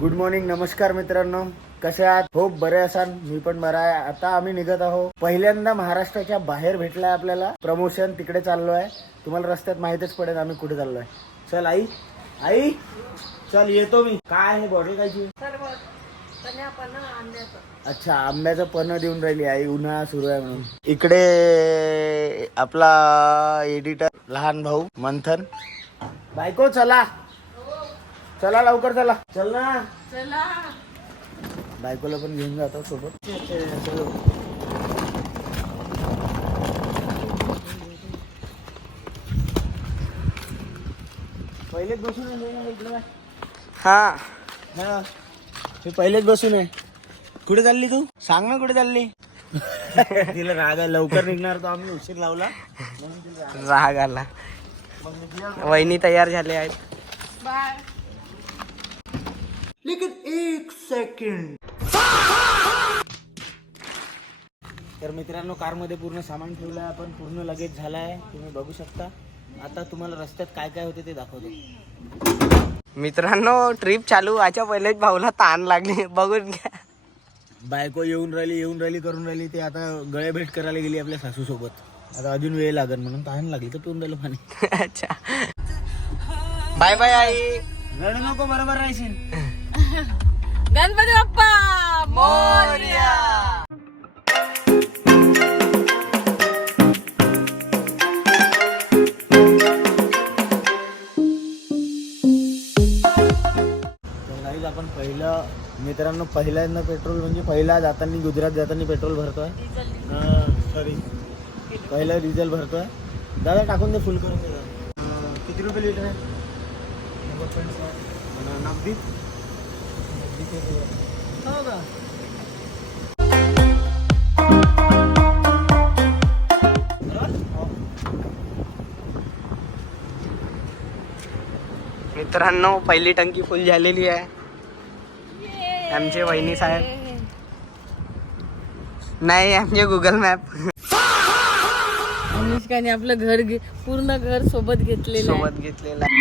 Good morning, नमस्कार मित्रांनो, कसे आहात? होप बरे असाल. मी पण बरा आहे. आता आम्ही निघत आहोत. पहिल्यांदा महाराष्ट्राच्या बाहेर भेटलाय आपल्याला प्रमोशन, तिकडे चाललो आहे. तुम्हाला रस्त्यात माहितच पडेल आम्ही कुठे चाललोय. चल आई, आई चल येतो मी. काय आहे बॉटल कायची? अच्छा, आंब्याचं पण देऊन राहिली आई, उन्हाळा सुरू आहे म्हणून. इकडे आपला एडिटर लहान भाऊ मंथन. बायको चला चला लवकर, चला चल ना, चला. बायकोला पण घेऊन जातो सोबत. पहिलेच बसून आहे ना इकडे. हा हा, मी पहिलेच बसून आहे. कुठे चालली तू? सांग ना कुठे चालली. तिला राग आहे, लवकर निघणार तो आम्ही, उशीर लावला म्हणून तिला राग आला. वहिनी तयार झाले आहेत. बाय. लेकिन एक सेकंड. तर मित्रांनो, कारमध्ये पूर्ण सामान ठेवलं आहे आपण, पूर्ण लगेज झाला आहे, तुम्ही बघू शकता. आता तुम्हाला रस्त्यात काय काय होते ते दाखवतो. मित्रांनो, ट्रिप चालू व्हायच्या पहिलेच भाऊला ताण लागली, बघून घ्या. बायको येऊन राहिली करून राहिली. ते आता गळे भेट करायला गेली आपल्या सासू सोबत. आता अजून वेळ लागेल म्हणून तहान लागली तर पिऊन राहिलं पाणी. अच्छा, बाय बाय आई. रडू नको, बरोबर राहायची. गणपती बाप्पा मोरया. आपण पहिलं मित्रांनो, पहिल्यांदा पेट्रोल म्हणजे पहिला जाताना, गुजरात जाताना पेट्रोल भरतोय. सॉरी, पहिलं डिझेल भरतोय. दादा टाकून दे, फुल करून दे. किती रुपये लिटर आहे? 90. हो का? मित्रांनो, पहिली टंकी फुल झालेली आहे. आमचे वहिनी साहेब नाही, आमचे गुगल मॅप अनुष्काने आपलं घर पूर्ण घर सोबत घेतलेलं आहे. सोबत घेतलेला आहे.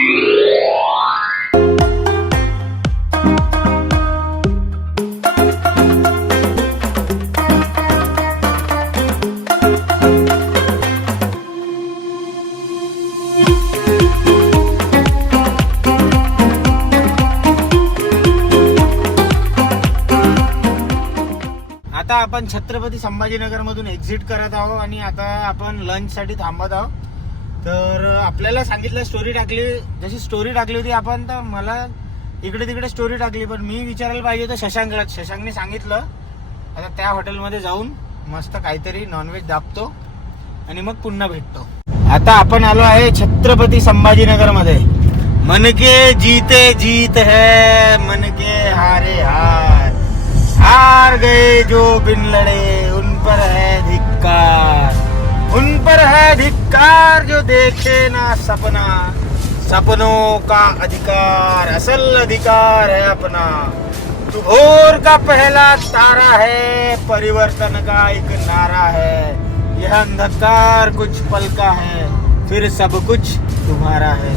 आता आपण छत्रपती संभाजीनगर मधून एक्झिट करत आहोत आणि आता आपण लंच साठी थांबत आहोत. तर आपल्याला सांगितलं, स्टोरी टाकली, जशी स्टोरी टाकली होती आपण, तर मला इकडे तिकडे स्टोरी टाकली, पण मी विचारायला पाहिजे होतं शशांकला. शशांकने सांगितलं आता त्या हॉटेलमध्ये जाऊन मस्त काहीतरी नॉनव्हेज दाबतो आणि मग पुन्हा भेटतो. आता आपण आलो आहे छत्रपती संभाजीनगर मध्ये. मन के जीते जीत है, मन के हारे हार, हार गए जो बिन लड़े उन पर है धिक्कार, उन पर है धिक्कार जो देखे ना सपना, सपनों का अधिकार असल अधिकार है अपना. तू भोर का पहला तारा है, परिवर्तन का एक नारा है. यह अंधकार कुछ पल का है, फिर सब कुछ तुम्हारा है,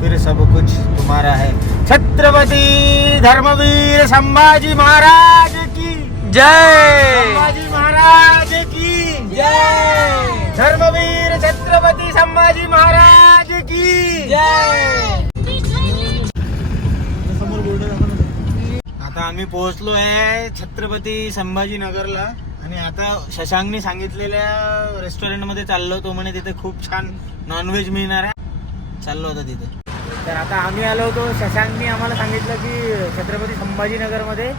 फिर सब कुछ तुम्हारा है. छत्रपती धर्मवीर संभाजी महाराज की जय. संभाजी महाराज की जय. धर्मवीर छत्रपती संभाजी महाराज की जय. आता आम्ही पोहोचलो आहे छत्रपती संभाजीनगरला आणि आता शशांकने सांगितलेल्या रेस्टॉरंट मध्ये चाललो. तो म्हणे तिथे खूप छान नॉनव्हेज मिळणार आहे. चाललो होता तिथे. तर आता आम्ही आलो होतो. शशांकने आम्हाला सांगितलं की छत्रपती संभाजीनगर मध्ये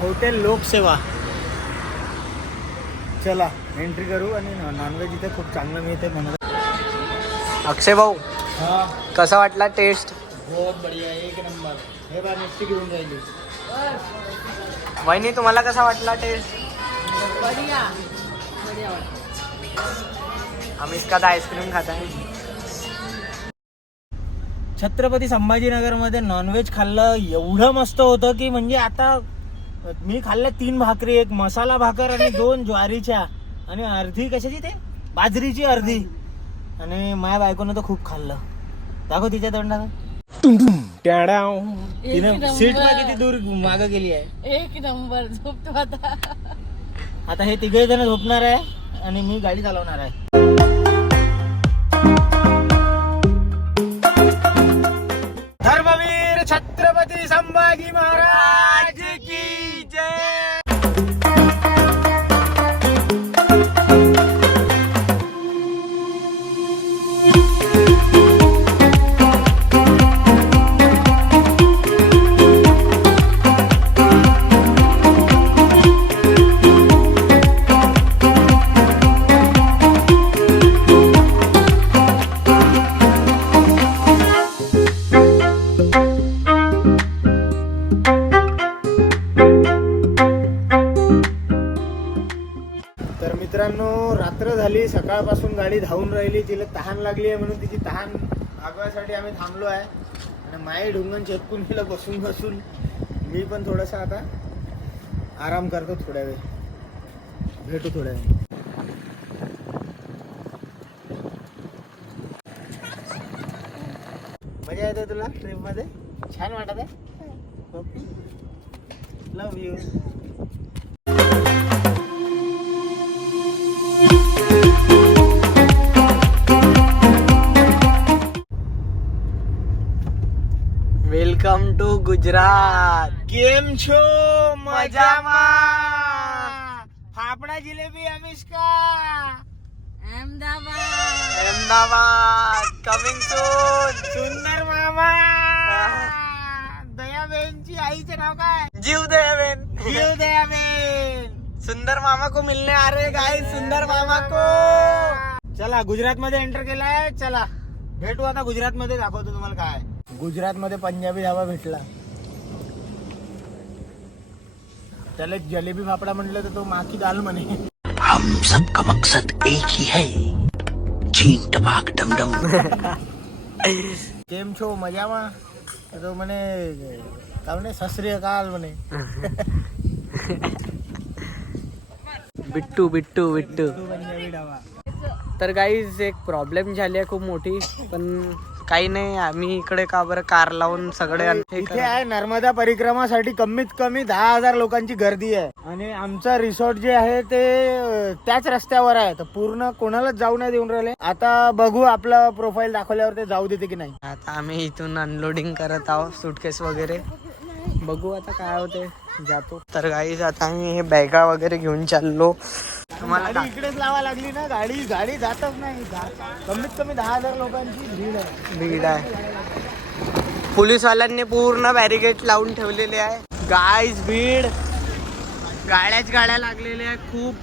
हॉटेल लोकसेवा. चला एंट्री करू आणि नॉनव्हेज इथे खूप चांगलं मिळते म्हणून. अक्षय भाऊ, हा, कसा वाटला टेस्ट? बहुत बढिया, एक नंबर. हे बा नुसती घेऊन राहिली. वहिनी, तुम्हाला कसा वाटला टेस्ट? बढिया बढिया. आम्ही इसका आईस्क्रीम खाता है. छत्रपती संभाजीनगर मध्ये नॉनव्हेज खाल्लं, एवढं मस्त होतं की म्हणजे आता मी खाल्लं 3 भाकरी, एक मसाला भाकर आणि 2 ज्वारीच्या आणि अर्धी कशाची ते बाजरीची अर्धी. आणि माझ्या बायकोनं तर खूप खाल्लं. दाखव तिच्या तोंडात. तिने सीट ना किती दूर मागं गेली आहे. एक नंबर झोपतो आता. आता हे तिघे जण झोपणार आहे आणि मी गाडी चालवणार आहे. धर्मवीर छत्रपती संभाजी महाराज की जय. तर मित्रांनो, रात्र झाली, सकाळपासून गाडी धावून राहिली. तिला तहान लागली आहे म्हणून तिची तहान भागवायसाठी आम्ही थांबलो आहे. आणि माई ढुंगण चेपकून तिला बसून बसून मी पण थोडासा आता आराम करतो. थोड्या वेळ भेटू थोड्या वेळ. मजा येते तुला ट्रिप मध्ये? छान वाटत आहे. Love you. Welcome to Gujarat. केम छो मजाમાં? फाफड़ा जिलेबी अमिष्का. Ahmedabad coming soon. सुंदर मामा. दयाबेनची आईचे नाव काय? जीव दयाबेन. जीव दयाबेन. सुंदर मामा को मिलने आ रहे गाइस. सुंदर मामा को. चला गुजरात मध्ये एंटर केलाय. चला भेटू आता गुजरात मध्ये. दाखवतो तुम्हाला काय. गुजरात मध्ये पंजाबी धाबा भेटला. त्याला जलेबी फाफडा म्हटलं तर तो माखी दाल म्हणे. हम सबका मकसद एक ही है, चीन टपाक डमडम. केम छो मजामा? तो म्हणे काय म्हणे, सत श्री अकाल म्हणे. बिट्टू बिट्टू बिट्टू. पंजाबी धाबा. तर गाईज एक प्रॉब्लेम झाली आहे खूप मोठी, पण काही नाही. आम्ही इकडे का बरं कार लावून सगळे इथे आहे नर्मदा परिक्रमासाठी कमीत कमी 10,000 लोकांची गर्दी आहे. आणि आमचा रिसॉर्ट जे आहे ते त्याच रस्त्यावर आहे. तर पूर्ण कोणालाच जाऊ नाही देऊन राहिले. आता बघू आपला प्रोफाईल दाखवल्यावर ते जाऊ देते की नाही. आता आम्ही इथून अनलोडिंग करत आहोत सुटकेस वगैरे. बघू आता काय होते. जातो. तर गाईज आता आम्ही हे बॅगा वगैरे घेऊन चाललो. तुम्हाला गाडी इकडेच लावा लागली ना. गाडी जातच नाही. कमीत कमी 10,000 लोकांची भीड आहे. पोलीसवाल्यांनी पूर्ण बॅरिकेड लावून ठेवलेले आहे. गाईज भीड. गाड्याच गाड्या लागलेल्या आहे खूप.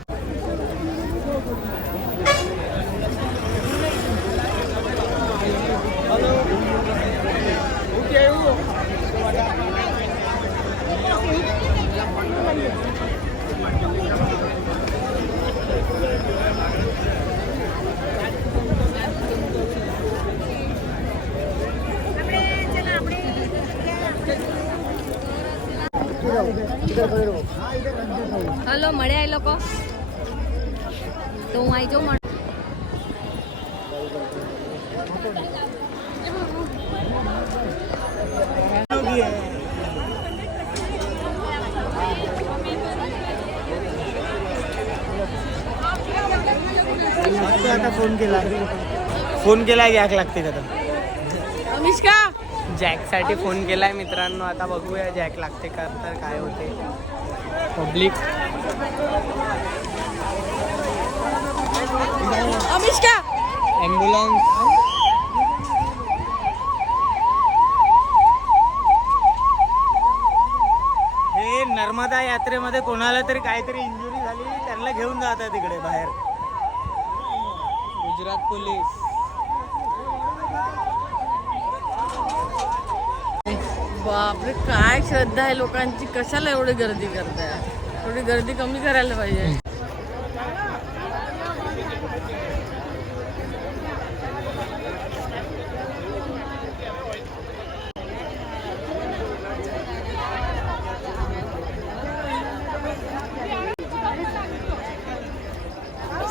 હલો મળ્યા એ લોકો તો હું આવી જાઉં. आता फोन केला गॅक लागते का? અમિષ્કા जॅक साठी फोन केलाय मित्रांनो. आता बघूया जॅक लागते का तर काय होते. Public Amishka ambulance. हे नर्मदा यात्रेमध्ये कोणाला तरी काहीतरी इंजुरी झाली, त्यांना घेऊन जातात तिकडे बाहेर. गुजरात पोलीस. बापरे काय श्रद्धा आहे लोकांची. कशाला एवढी गर्दी करताय? थोडी गर्दी कमी करायला पाहिजे.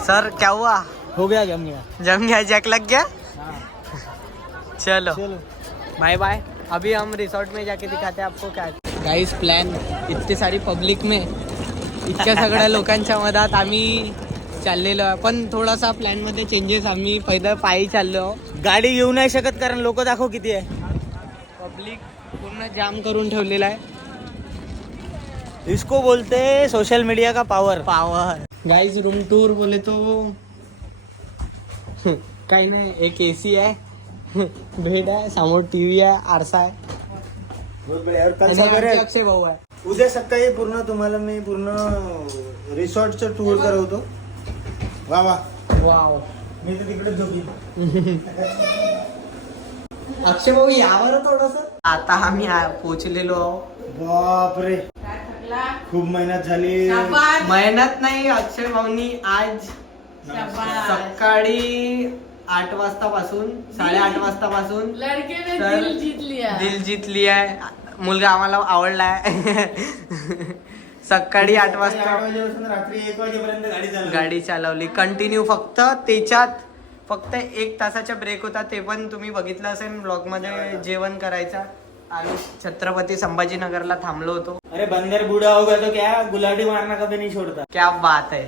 सर क्या हुआ? हो गया जम गया. जम गया. जैक लग गया. हाँ. चलो चलो बाय बाय. अभी हम रिसोर्ट में जाके दिखाते हैं आपको क्या गाइस प्लॅन. इतकी सारी पब्लिक में इतक्या सगळ्या लोकांच्या मधात आम्ही चाललेलो आहे. पण थोडासा प्लॅन मध्ये चेंजेस. आम्ही पहिलं पायी चाललो. गाडी घेऊ नाही शकत कारण लोक दाखव किती आहे. पब्लिक पूर्ण जाम करून ठेवलेला आहे. इसको बोलते सोशल मीडिया का पावर. गाइस रूम टूर बोले तो काही नाही. एक एसी आहे, बेड आहे, समोर टीव्ही आहे, आरसा आहे. आणि आमचे अक्षय भाऊ आहे. उद्या सकाळी पूर्ण तुम्हाला मी पूर्ण रिसॉर्टचं टूर करवतो. वा वा वाव. मी तर तिकडे झोपी. अक्षय भाऊ यावर थोडस. आता आम्ही पोहोचलेलो आहो. बापरे खूप मेहनत झाली. मेहनत नाही. अक्षय भाऊनी आज सकाळी 8 वाजतापासून 8:30 वाजतापासून लडके तर दिल जीत लिया. दिल जीत लिया आहे. मुलगा आम्हाला आवडलाय. सकाळी 8 वाजता वाजेपासून रात्री 1 वाजेपर्यंत गाडी चालवली कंटिन्यू. फक्त त्याच्यात फक्त 1 तासाचा ब्रेक होता. ते पण तुम्ही बघितलं असेल ब्लॉग मध्ये. जेवण करायचा आणि छत्रपती संभाजीनगरला थांबलो होतो. अरे बंदर बुढ़ा होगा तो क्या गुलाटी मारना कभी नहीं छोड़ता. क्या बात आहे.